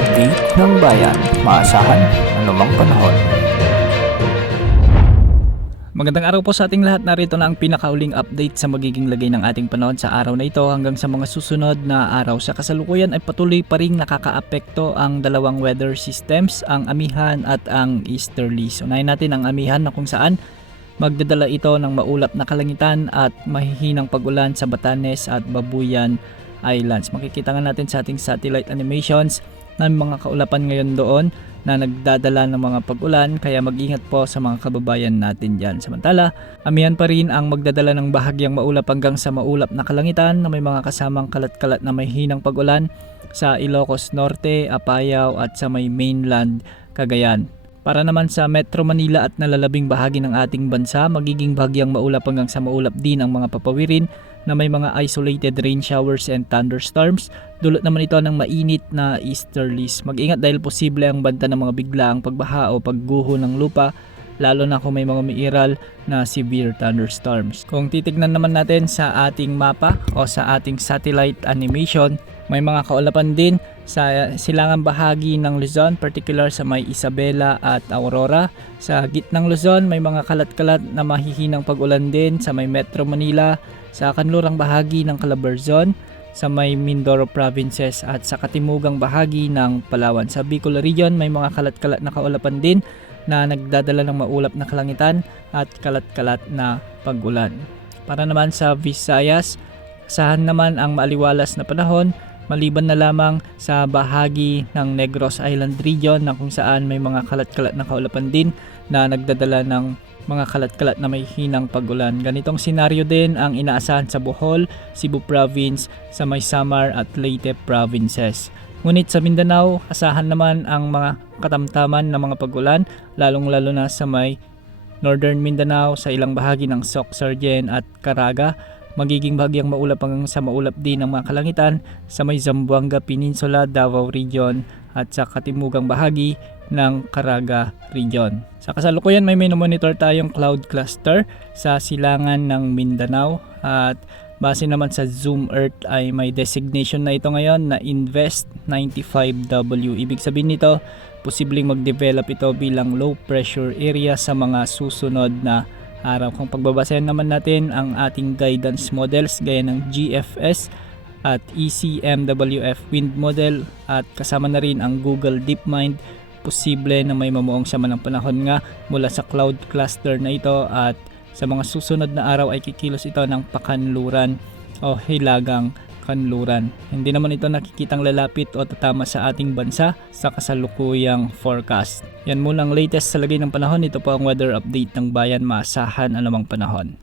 update ng bayan. Maasahan anumang panahon. Magandang araw po sa ating lahat. Narito na ang pinakauling update sa magiging lagay ng ating panahon sa araw na ito hanggang sa mga susunod na araw. Sa kasalukuyan ay patuloy pa ring nakakaapekto ang dalawang weather systems, ang amihan at ang easterlies. Unahin natin ang amihan na kung saan magdadala ito ng maulap na kalangitan at mahihinang pag-ulan sa Batanes at Babuyan Islands. Makikita nga natin sa ating satellite animations na may mga kaulapan ngayon doon na nagdadala ng mga pag-ulan, kaya mag-ingat po sa mga kababayan natin dyan. Samantala, amihan pa rin ang magdadala ng bahagyang maulap hanggang sa maulap na kalangitan na may mga kasamang kalat-kalat na may hinang pag-ulan sa Ilocos Norte, Apayao at sa may mainland Cagayan. Para naman sa Metro Manila at nalalabing bahagi ng ating bansa, magiging bahagyang maulap hanggang sa maulap din ang mga papawirin na may mga isolated rain showers and thunderstorms. Dulot naman ito ng mainit na easterlies. Mag-ingat dahil posible ang banta ng mga biglaang pagbaha o pagguho ng lupa, lalo na kung may mga umiiral na severe thunderstorms. Kung titignan naman natin sa ating mapa o sa ating satellite animation, may mga kaulapan din sa silangang bahagi ng Luzon, particular sa may Isabela at Aurora. Sa gitnang Luzon, may mga kalat-kalat na mahihinang pag-ulan din sa may Metro Manila, sa kanlurang bahagi ng Calabarzon, sa may Mindoro provinces at sa katimugang bahagi ng Palawan. Sa Bicol region, may mga kalat-kalat na kaulapan din na nagdadala ng maulap na kalangitan at kalat-kalat na pag-ulan. Para naman sa Visayas, asahan naman ang maaliwalas na panahon, maliban na lamang sa bahagi ng Negros Island region na kung saan may mga kalat-kalat na kaulapan din na nagdadala ng mga kalat-kalat na may hinang pag-ulan. Ganitong senaryo din ang inaasahan sa Bohol, Cebu Province, sa may Samar at Leyte provinces. Ngunit sa Mindanao, asahan naman ang mga katamtaman na mga pag-ulan, lalong-lalo na sa may Northern Mindanao, sa ilang bahagi ng Soc-Sargen at Caraga. Magiging bahagyang maulap hanggang sa maulap din ang mga kalangitan sa may Zamboanga Peninsula, Davao Region at sa katimugang bahagi ng Caraga Region. Sa kasalukuyan may minomonitor tayong cloud cluster sa silangan ng Mindanao at base naman sa Zoom Earth ay may designation na ito ngayon na Invest 95W. Ibig sabihin nito, posibleng mag-develop ito bilang low pressure area sa mga susunod na araw. Kung pagbabasehan naman natin ang ating guidance models gaya ng GFS at ECMWF wind model at kasama na rin ang Google DeepMind, posible na may mamuong sama ng panahon nga mula sa cloud cluster na ito at sa mga susunod na araw ay kikilos ito ng pakanluran o hilagang kanluran. Hindi naman ito nakikitang lalapit o tatama sa ating bansa sa kasalukuyang forecast. Yan muna ang latest sa lagay ng panahon. Ito po ang weather update ng bayan. Maasahan anumang panahon.